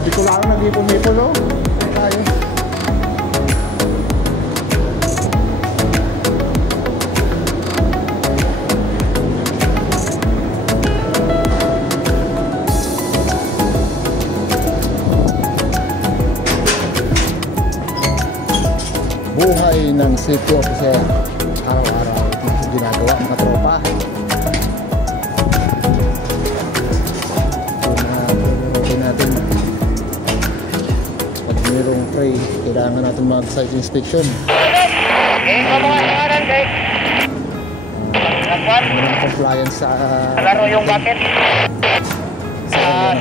Bicolano nag-ipon-ipon, no? Tayo. Buhay ng safety officer. Araw-araw ito ginagawa mga tropa. Natin pag mayroong tray, kailangan natin mag-site inspection. Walang compliance sa laro yung bucket sa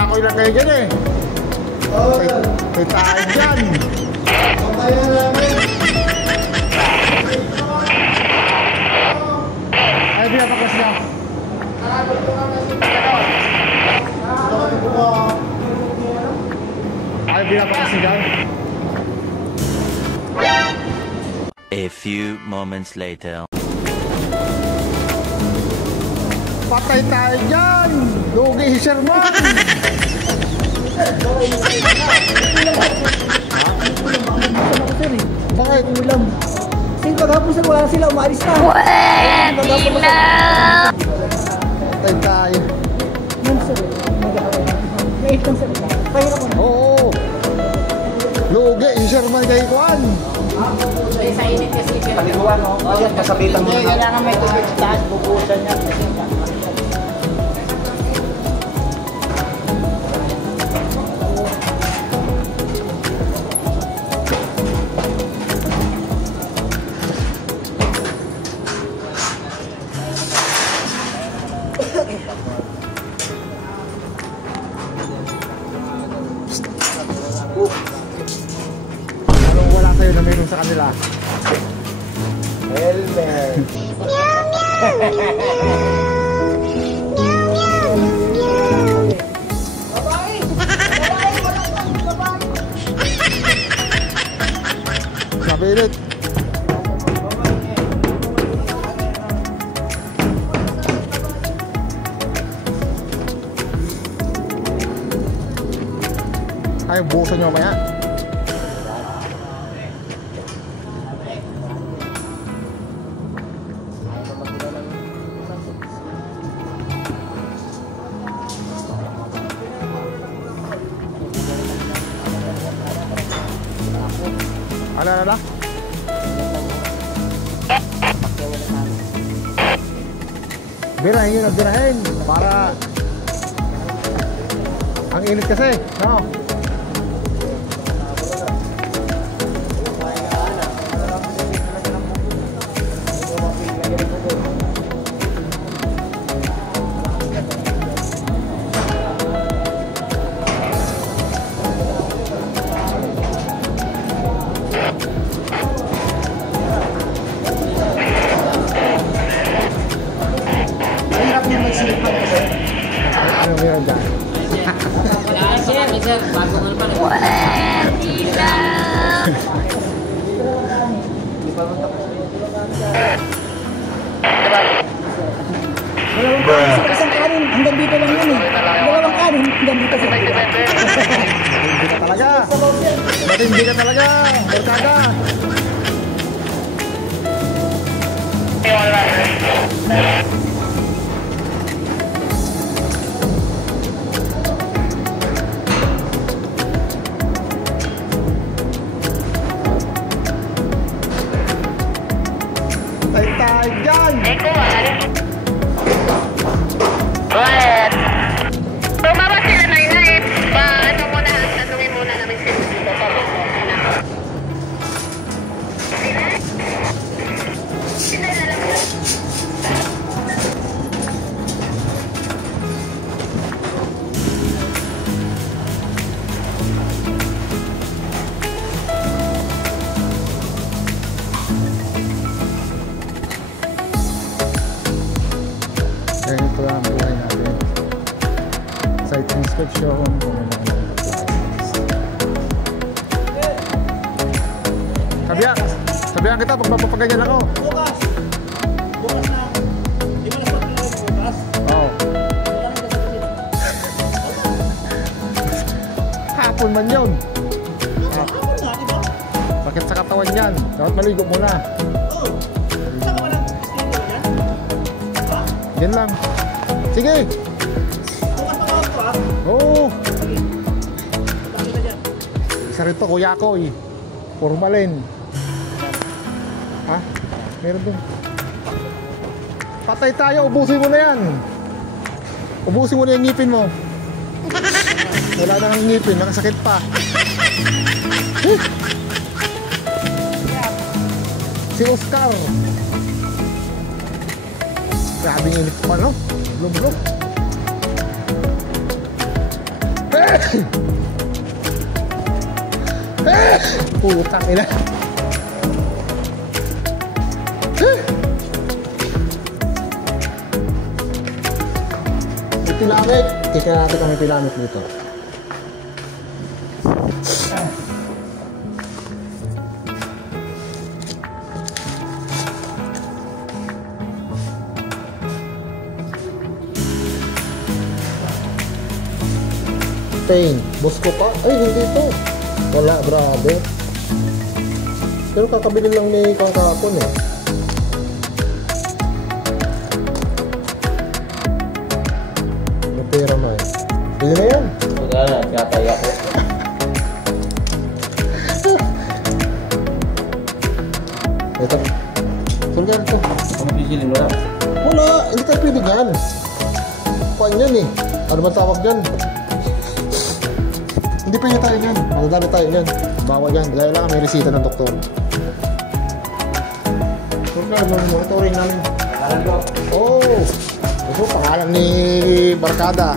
ako ilang kayo dyan eh. May tayo dyan. Ay, pinapakas na. Ay, pinapakas na dyan. A few moments later. Patay tayo dyan! Lugi si Sherman! Bakit? Ulam. Singko tapos wala sila, umalis na. Pwede! Patay tayo. Oo! Lugi si Sherman kay Kuan! Sa init kasi paliguan, no? Kasabitan mo. Kailangan may tubig sa taas, bubusan niya. Anong wala sa'yo na mayroon sa kanila? Helmet! Kapilit! Ay, buhusan nyo mamaya. Ala. Birahin yun, birahin. Para ang init kasi, no? Ano meron dyan? sir. Bago ano pa. Pwede na. Isang kanin, hanggang dito lang yun eh. Dalawang kanin, hanggang dito sa Hindi ka talaga. Matindi ka talaga. Barkada. Tay-tay dyan. What? Tumama sila na yun. Paano muna? Tanungin muna namin sila dito. Sabi ko, Ganito lang ang buhay natin. Site inspection, kung ano ang appliance. Sabihan kita pag mapapaganyan ako. Bukas na. Di ba nasa bukas? Oo. Hapon man yun. Hapon nga, di ba? Sakit sa katawan yan. Dapat maligo muna. Oo. Saan ka ba lang schedule yan? Yan lang. Sige. Bukas pa ka ito ah. Oo. Bakit na dyan? Isa rito, kuya ko eh. Formalin. Ha? Meron dun. Patay tayo, ubusin mo na yan. Ubusin mo na yung ngipin mo. Wala na ng ngipin, nakasakit pa. Si Oscar. Grabing init pa, no? Blum-blum. Putang ina. May pilamit. Tika natin kung may pilamit dito. Pain. Boss ko pa? Ay, hindi ito. Wala, grabe. Pero kakabili lang ni kakakon eh. May pera mo eh. Bili na yan. Wala, yatay ako. Ito. Saan ka ito? Ano pisilin mo lang? Wala, hindi tayo pwede gan. Kuhan yan eh. Ano ba tawag dyan? Hindi pwede tayo yan. Magdali tayo yan. Bawal yan. Kailangan may resita ng doktor. Saan ka? Monitoring namin. Pangalan ko. Oh! Ito, pangalan ni Barkada.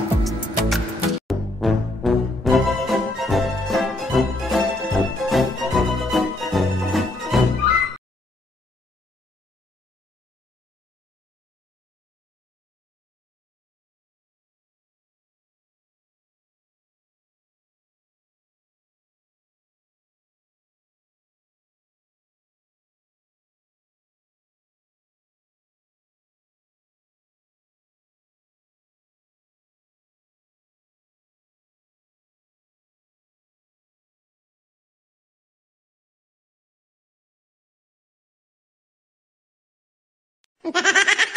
Ha ha ha!